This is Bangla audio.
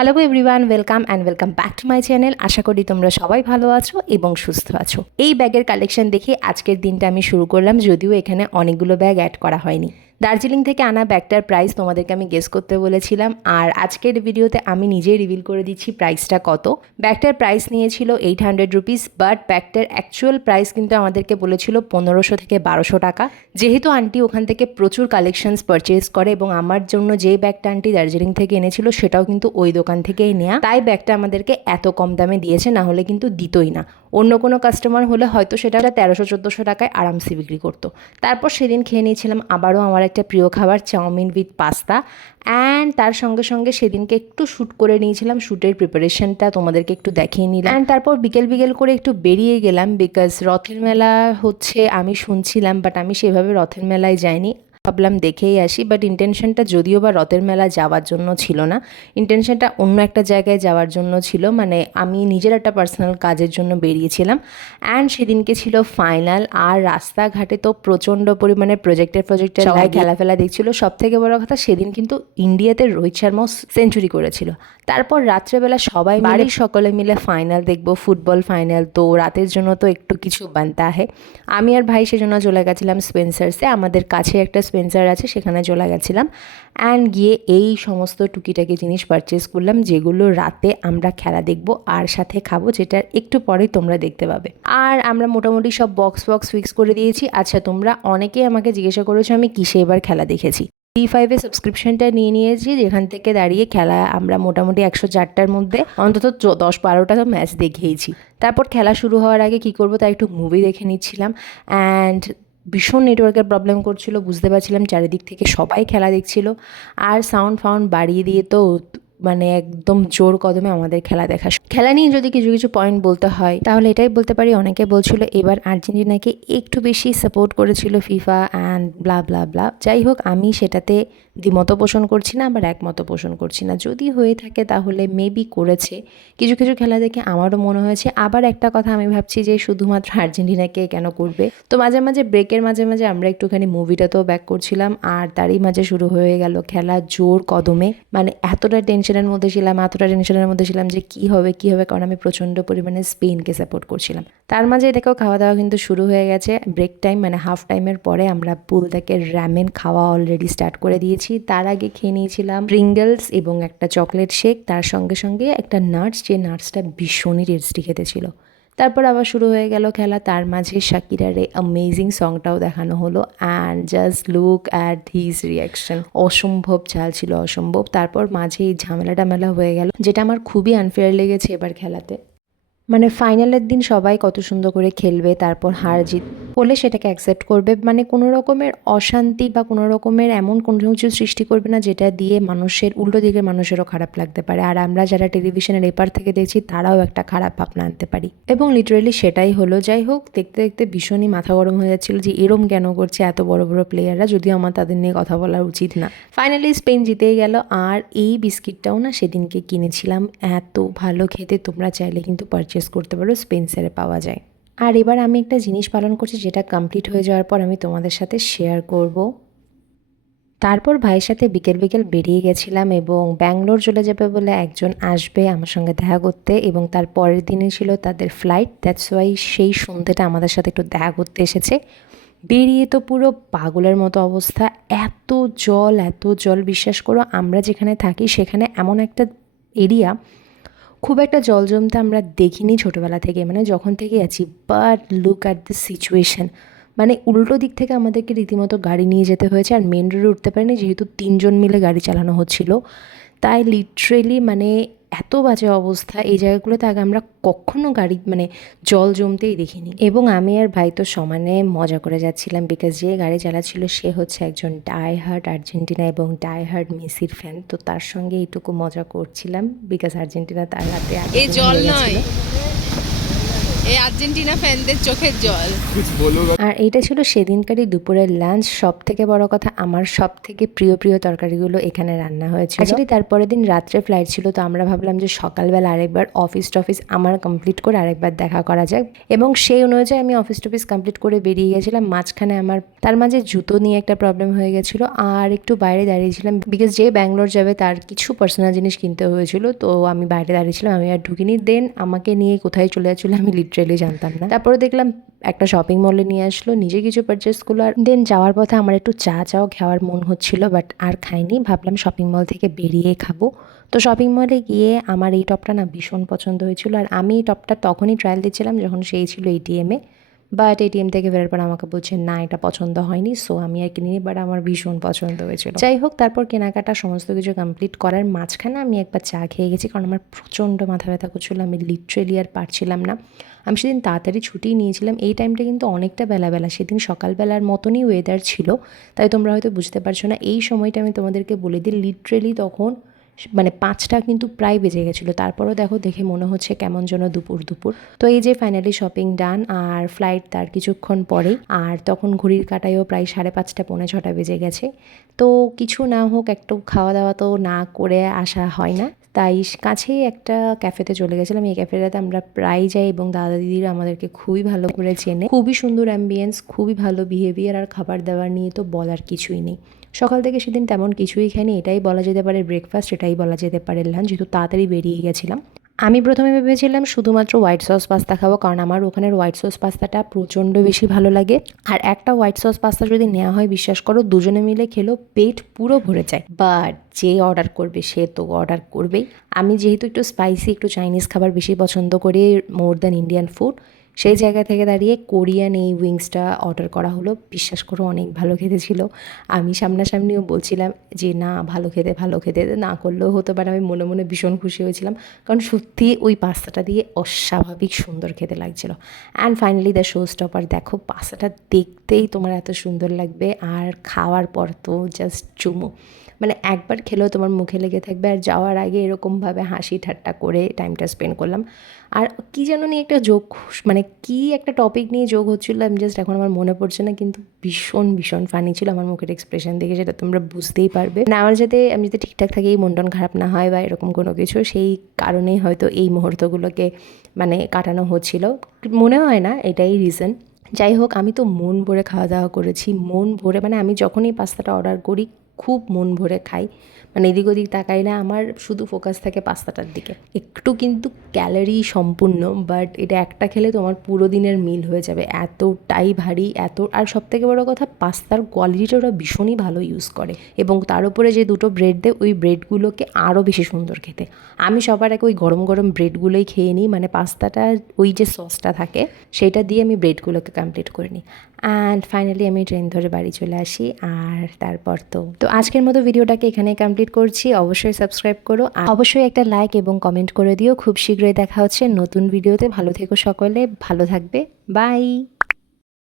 Hello everyone, welcome back to my channel. আশা করি তোমরা সবাই ভালো আছো এবং সুস্থ আছো। এই ব্যাগের কালেকশন দেখে আজকের দিনটা আমি শুরু করলাম, যদিও এখানে অনেকগুলো ব্যাগ অ্যাড করা হয়নি। দার্জিলিং থেকে আনা ব্যাগটার প্রাইস তোমাদেরকে আমি গেস করতে বলেছিলাম, আর আজকের ভিডিওতে আমি নিজেই রিভিল করে দিচ্ছি প্রাইসটা কত। ব্যাগটার প্রাইস নিয়েছিল 800 রুপিস, বাট ব্যাগটার অ্যাকচুয়াল প্রাইস কিন্তু আমাদেরকে বলেছিল 1500 থেকে 1200 টাকা। যেহেতু আন্টি ওখান থেকে প্রচুর কালেকশনস পারচেজ করে এবং আমার জন্য যে ব্যাগটা আন্টি দার্জিলিং থেকে এনেছিল সেটাও কিন্তু ওই দোকান থেকেই নেওয়া, তাই ব্যাগটা আমাদেরকে এত কম দামে দিয়েছে, না হলে কিন্তু দিতই না। অন্য কোনো কাস্টমার হলে হয়তো সেটা 1300-1400 টাকায় আরামসে বিক্রি করতো। তারপর সেদিন খেয়ে নিয়েছিলাম আবারও আমার একটা প্রিয় খাবার, চাউমিন উইথ পাস্তা, অ্যান্ড তার সঙ্গে সঙ্গে সেদিনকে একটু শ্যুট করে নিয়েছিলাম, শ্যুটের প্রিপারেশনটা তোমাদেরকে একটু দেখিয়ে নিলাম। অ্যান্ড তারপর বিকেল করে একটু বেরিয়ে গেলাম, বিকজ রথের মেলা হচ্ছে আমি শুনছিলাম, বাট আমি সেভাবে রথের মেলায় যাইনি। ভাবলাম দেখেই আসি, বাট ইন্টেনশনটা যদিও বা রথের মেলা যাওয়ার জন্য ছিল না, ইন্টেনশনটা অন্য একটা জায়গায় যাওয়ার জন্য ছিল। মানে আমি নিজের একটা পার্সোনাল কাজের জন্য বেরিয়েছিলাম। অ্যান্ড সেদিনকে ছিল ফাইনাল, আর রাস্তাঘাটে তো প্রচণ্ড পরিমাণে প্রজেক্টের সবাই খেলাফেলা দেখছিল। সব থেকে বড় কথা, সেদিন কিন্তু ইন্ডিয়াতে রোহিত শর্মাও সেঞ্চুরি করেছিল। তারপর রাত্রেবেলা সবাই বাড়ির সকলে মিলে ফাইনাল দেখবো, ফুটবল ফাইনাল, তো রাতের জন্য তো একটু কিছু বানতে হয়। আমি আর ভাই সেজন্য চলে গেছিলাম স্পেন্সার্সে, আমাদের কাছে একটা স্পেন্সার আছে, সেখানে চলে গেছিলাম। অ্যান্ড গিয়ে এই সমস্ত টুকিটাকি জিনিস পারচেস করলাম, যেগুলো রাতে আমরা খেলা দেখবো আর সাথে খাবো, যেটার একটু পরেই তোমরা দেখতে পাবে। আর আমরা মোটামুটি সব বক্স ফিক্স করে দিয়েছি। আচ্ছা, তোমরা অনেকেই আমাকে জিজ্ঞাসা করেছো আমি কিসে এবার খেলা দেখেছি। T5 সাবস্ক্রিপশনটা নিয়ে নিয়েছি, যেখান থেকে দাঁড়িয়ে খেলা আমরা মোটামুটি 104টার মধ্যে অন্তত 10-12টা তো ম্যাচ দেখেইছি। তারপর খেলা শুরু হওয়ার আগে কি করবো, তাই একটু মুভি দেখে নিচ্ছিলাম। অ্যান্ড ভীষণ নেটওয়ার্কের প্রবলেম করছিল, বুঝতে পারছিলাম চারিদিক থেকে সবাই খেলা দেখছিল, আর সাউন্ড বাড়িয়ে দিয়ে তো মানে একদম জোর কদমে আমাদের খেলা নিয়ে যদি কিছু কিছু পয়েন্ট বলতে হয় তাহলে এটাই বলতে পারি, অনেকে বলছিল এবার আর্জেন্টিনাকে একটু বেশি সাপোর্ট করেছিল ফিফা অ্যান্ড ব্লা ব্লা ব্লা। যাই হোক, আমি সেটাতে দ্বিমত পোষণ করছি না, আবার একমত পোষণ করছি না। যদি হয়ে থাকে তাহলে মেবি করেছে, কিছু কিছু খেলা দেখে আমারও মনে হয়েছে। আবার একটা কথা আমি ভাবছি যে শুধুমাত্র আর্জেন্টিনাকে কেন করবে। তো মাঝে মাঝে ব্রেকের মাঝে আমরা একটুখানি মুভিটাতেও ব্যাক করছিলাম, আর তারই মাঝে শুরু হয়ে গেল খেলা জোর কদমে। মানে এতটা টেনশনের মধ্যে ছিলাম যে কি হবে, কারণ আমি প্রচণ্ড পরিমাণে স্পেনকে সাপোর্ট করছিলাম। তার মাঝে দেখো খাওয়া দাওয়া কিন্তু শুরু হয়ে গেছে। ব্রেক টাইম মানে হাফ টাইমের পরে আমরা পুল থেকে র্যামেন খাওয়া অলরেডি স্টার্ট করে দিয়েছি। তার আগে খেয়ে নিয়েছিলাম প্রিঙ্গলস এবং একটা চকলেট শেক, তার সঙ্গে সঙ্গে একটা নাটস, যে নাটসটা ভীষণই টেস্টি খেতে ছিল। তারপর আবার শুরু হয়ে গেল খেলা, তার মাঝে শাকিরার এই অ্যামেজিং সংটাও দেখানো হলো, and just look at his reaction, অসম্ভব চাল ছিল, অসম্ভব। তারপর মাঝে এই ঝামেলা হয়ে গেল, যেটা আমার খুবই আনফেয়ার লেগেছে এবার খেলাতে। মানে ফাইনালের দিন সবাই কত সুন্দর করে খেলবে, তারপর হার জিত হলে সেটাকে অ্যাকসেপ্ট করবে, মানে কোনো রকমের অশান্তি বা কোনো রকমের এমন কোনো কিছু সৃষ্টি করবে না যেটা দিয়ে মানুষের উল্টো দিকের মানুষেরও খারাপ লাগতে পারে, আর আমরা যারা টেলিভিশনের এপার থেকে দেখছি তারাও একটা খারাপ ভাবনা আনতে পারি। এবং লিটারেলি সেটাই হলো। যাই হোক, দেখতে দেখতে ভীষণই মাথা গরম হয়ে যাচ্ছিল যে এরম কেন করছে এত বড় বড় প্লেয়াররা, যদিও আমার তাদের নিয়ে কথা বলা উচিত না। ফাইনালি স্পেন জিতেই গেল। আর এই বিস্কিটটাও না সেদিনকে কিনেছিলাম, এত ভালো খেতে, তোমরা চাইলে কিন্তু পারচেস করতে পারো, স্পেন্সারে পাওয়া যায়। আর এবার আমি একটা জিনিস পালন করছি, যেটা কমপ্লিট হয়ে যাওয়ার পর আমি তোমাদের সাথে শেয়ার করব। তারপর ভাইয়ের সাথে বিকেল বেরিয়ে গেছিলাম, এবং ব্যাঙ্গালোর চলে যাবে বলে একজন আসবে আমার সঙ্গে দেখা করতে, এবং তার পরের দিনে ছিল তাদের ফ্লাইট। দ্যাটস ওয়াই সেই সন্ধ্যেটা আমাদের সাথে একটু দেখা করতে এসেছে। বেরিয়ে তো পুরো পাগলের মতো অবস্থা, এত জল, বিশ্বাস করো আমরা যেখানে থাকি সেখানে এমন একটা এরিয়া, খুব একটা জল জমতে আমরা দেখিনি ছোটোবেলা থেকে, মানে যখন থেকে আছি। But look at the situation, মানে উল্টো দিক থেকে আমাদেরকে রীতিমতো গাড়ি নিয়ে যেতে হয়েছে, আর মেন রোডে উঠতে পারিনি, যেহেতু 3জন মিলে গাড়ি চালানো হচ্ছিল। তাই লিটারেলি মানে এত বাজে অবস্থা। এই জায়গাগুলোতে আগে আমরা কখনো গাড়ি মানে জল জমতেই দেখিনি। এবং আমি আর ভাই তো সমানে মজা করে যাচ্ছিলাম, বিকজ যে গাড়ি চালাচ্ছিল সে হচ্ছে একজন ডাই হার্ড আর্জেন্টিনা এবং ডাই হার্ড মেসির ফ্যান, তো তার সঙ্গে এইটুকু মজা করছিলাম, বিকজ আর্জেন্টিনা তার হাতে এই জল নয়, এই আর্জেন্টিনা ফ্যানদের চোখের জল। আর এইটা ছিল সেদিনকারই দুপুরের লাঞ্চ। সব থেকে বড় কথা, আমার সব থেকে প্রিয় প্রিয় তরকারিগুলো এখানে রান্না হয়েছিল। অ্যাকচুয়ালি তারপরের দিন রাত্রে ফ্লাইট ছিল, তো আমরা ভাবলাম যে সকালবেলা আরেকবার অফিস টফিস আমার কমপ্লিট করে আরেকবার দেখা করা যাক, এবং সেই অনুযায়ী আমি অফিস টফিস কমপ্লিট করে বেরিয়ে গেছিলাম। মাঝখানে আমার তার মাঝে জুতো নিয়ে একটা প্রবলেম হয়ে গেছিলো, আর একটু বাইরে দাঁড়িয়েছিলাম বিকজ যে ব্যাঙ্গালোর যাবে তার কিছু পার্সোনাল জিনিস কিনতে হয়েছিল, তো আমি বাইরে দাঁড়িয়েছিলাম, আমি আর ঢুকিনি। দেন আমাকে নিয়ে কোথায় চলে যাচ্ছিলো আমি লিটারেলি জানতাম না। তারপরে দেখলাম একটা শপিং মলে নিয়ে আসলো, নিজে কিছু পারচেস করলো। আর দেন যাওয়ার পথে আমার একটু চাও খাওয়ার মন হচ্ছিল, বাট আর খাইনি, ভাবলাম শপিং মল থেকে বেরিয়ে খাবো। তো শপিং মলে গিয়ে আমার এই টপটা না ভীষণ পছন্দ হয়েছিল, আর আমি এই টপটা তখনই ট্রায়াল দিচ্ছিলাম যখন সেই ছিল এটিএমে, বাট এটিএম থেকে ফেরার পর আমাকে বলছে না এটা পছন্দ হয়নি, সো আমি আর কিনিনি, বাট আমার ভীষণ পছন্দ হয়েছিল। যাই হোক, তারপর কেনাকাটা সমস্ত কিছু কমপ্লিট করার মাঝখানে আমি একবার চা খেয়ে গেছি, কারণ আমার প্রচণ্ড মাথা ব্যথা করছিলো, আমি লিটারেলি আর পারছিলাম না। আমি সেদিন তাড়াতাড়ি ছুটি নিয়েছিলাম, এই টাইমটা কিন্তু অনেকটা বেলাবেলা, সেদিন সকালবেলার মতনই ওয়েদার ছিল, তাই তোমরা হয়তো বুঝতে পারছো না। এই সময়টা আমি তোমাদেরকে বলে দিই, লিটারেলি তখন মানে 5টা কিন্তু প্রায় বেজে গেছিলো। তারপরও দেখে মনে হচ্ছে কেমন যেন দুপুর দুপুর। তো এই যে ফাইনালি শপিং ডান, আর ফ্লাইট তার কিছুক্ষণ পরেই, আর তখন ঘড়ির কাঁটায়ও প্রায় 5:30 পৌনে 6টা বেজে গেছে। তো কিছু না হোক, একটু খাওয়া দাওয়া তো না করে আসা হয় না, তাই কাছেই একটা ক্যাফেতে চলে গেছিলাম। এই ক্যাফেটাতে আমরা প্রায় যাই, এবং দাদা দিদিরা আমাদেরকে খুবই ভালো করে চেনে। খুবই সুন্দর অ্যাম্বিয়েন্স, খুবই ভালো বিহেভিয়ার, আর খাবার দাবার নিয়ে তো বলার কিছুই নেই। সকাল থেকে সেদিন তেমন কিছুই খাইনি, এটাই বলা যেতে পারে ব্রেকফাস্ট, এটাই বলা যেতে পারে লাঞ্চ, যেহেতু তাড়াতাড়ি বেরিয়ে গেছিলাম। আমি প্রথমে ভেবেছিলাম শুধুমাত্র হোয়াইট সস পাস্তা খাবো, কারণ আমার ওখানের হোয়াইট সস পাস্তাটা প্রচণ্ড বেশি ভালো লাগে। আর একটা হোয়াইট সস পাস্তা যদি নেওয়া হয়, বিশ্বাস করো দুজনে মিলে খেলেও পেট পুরো ভরে যায়। বাট যে অর্ডার করবে সে তো অর্ডার করবেই। আমি যেহেতু একটু স্পাইসি, একটু চাইনিজ খাবার বেশি পছন্দ করি মোর দ্যান ইন্ডিয়ান ফুড, সেই জায়গা থেকে দাঁড়িয়ে কোরিয়ান এই উইংসটা অর্ডার করা হলো। বিশ্বাস করো অনেক ভালো খেতে ছিল। আমি সামনাসামনিও বলছিলাম যে না ভালো খেতে, না করলেও হতো, বাট আমি মনে মনে ভীষণ খুশি হয়েছিলাম, কারণ সত্যি ওই পাস্তাটা দিয়ে অস্বাভাবিক সুন্দর খেতে লাগছিলো। And finally the show stopper, দেখো পাস্তাটা দেখতেই তোমার এত সুন্দর লাগবে, আর খাওয়ার পর তো জাস্ট চুমু, মানে একবার খেলেও তোমার মুখে লেগে থাকবে। আর যাওয়ার আগে এরকমভাবে হাসি ঠাট্টা করে টাইমটা স্পেন্ড করলাম। আর কী যেন নিয়ে একটা যোগ, মানে কী একটা টপিক নিয়ে যোগ হচ্ছিলো, আমি জাস্ট এখন আমার মনে পড়ছে না, কিন্তু ভীষণ ভীষণ ফানি ছিল। আমার মুখের এক্সপ্রেশন দেখে সেটা তোমরা বুঝতেই পারবে না। আমার আমি যাতে ঠিকঠাক থাকি, মন টন খারাপ না হয় বা এরকম কোনো কিছু, সেই কারণেই হয়তো এই মুহূর্তগুলোকে মানে কাটানো হচ্ছিল, মনে হয় না এটাই রিজন। যাই হোক, আমি তো মন ভরে খাওয়া দাওয়া করেছি, মন ভরে, মানে আমি যখনই পাস্তাটা অর্ডার করি খুব মন ভরে খাই, মানে এদিক ওদিক তাকাই না, আমার শুধু ফোকাস থাকে পাস্তাটার দিকে। একটু কিন্তু ক্যালোরি সম্পূর্ণ, বাট এটা একটা খেলে তোমার পুরো দিনের মিল হয়ে যাবে, এতটাই ভারী আর সবথেকে বড় কথা পাস্তার কোয়ালিটিটা ওরা ভীষণই ভালো ইউজ করে, এবং তার উপরে যে দুটো ব্রেড দেয় ওই ব্রেডগুলোকে আরও বেশি সুন্দর খেতে। আমি সবার আগে ওই গরম গরম ব্রেডগুলোই খেয়ে নিই, মানে পাস্তাটা ওই যে সসটা থাকে সেটা দিয়ে আমি ব্রেডগুলোকে কমপ্লিট করে নিই। অ্যান্ড ফাইনালি আমি ট্রেন ধরে বাড়ি চলে আসি। আর তারপর তো আজকের মতো ভিডিওটাকে এখানে কমপ্লিট করছি। অবশ্যই সাবস্ক্রাইব করো, আর অবশ্যই একটা লাইক এবং কমেন্ট করে দিও। খুব শীঘ্রই দেখা হচ্ছে নতুন ভিডিওতে। ভালো থেকো সকলে, ভালো থাকবে, বাই।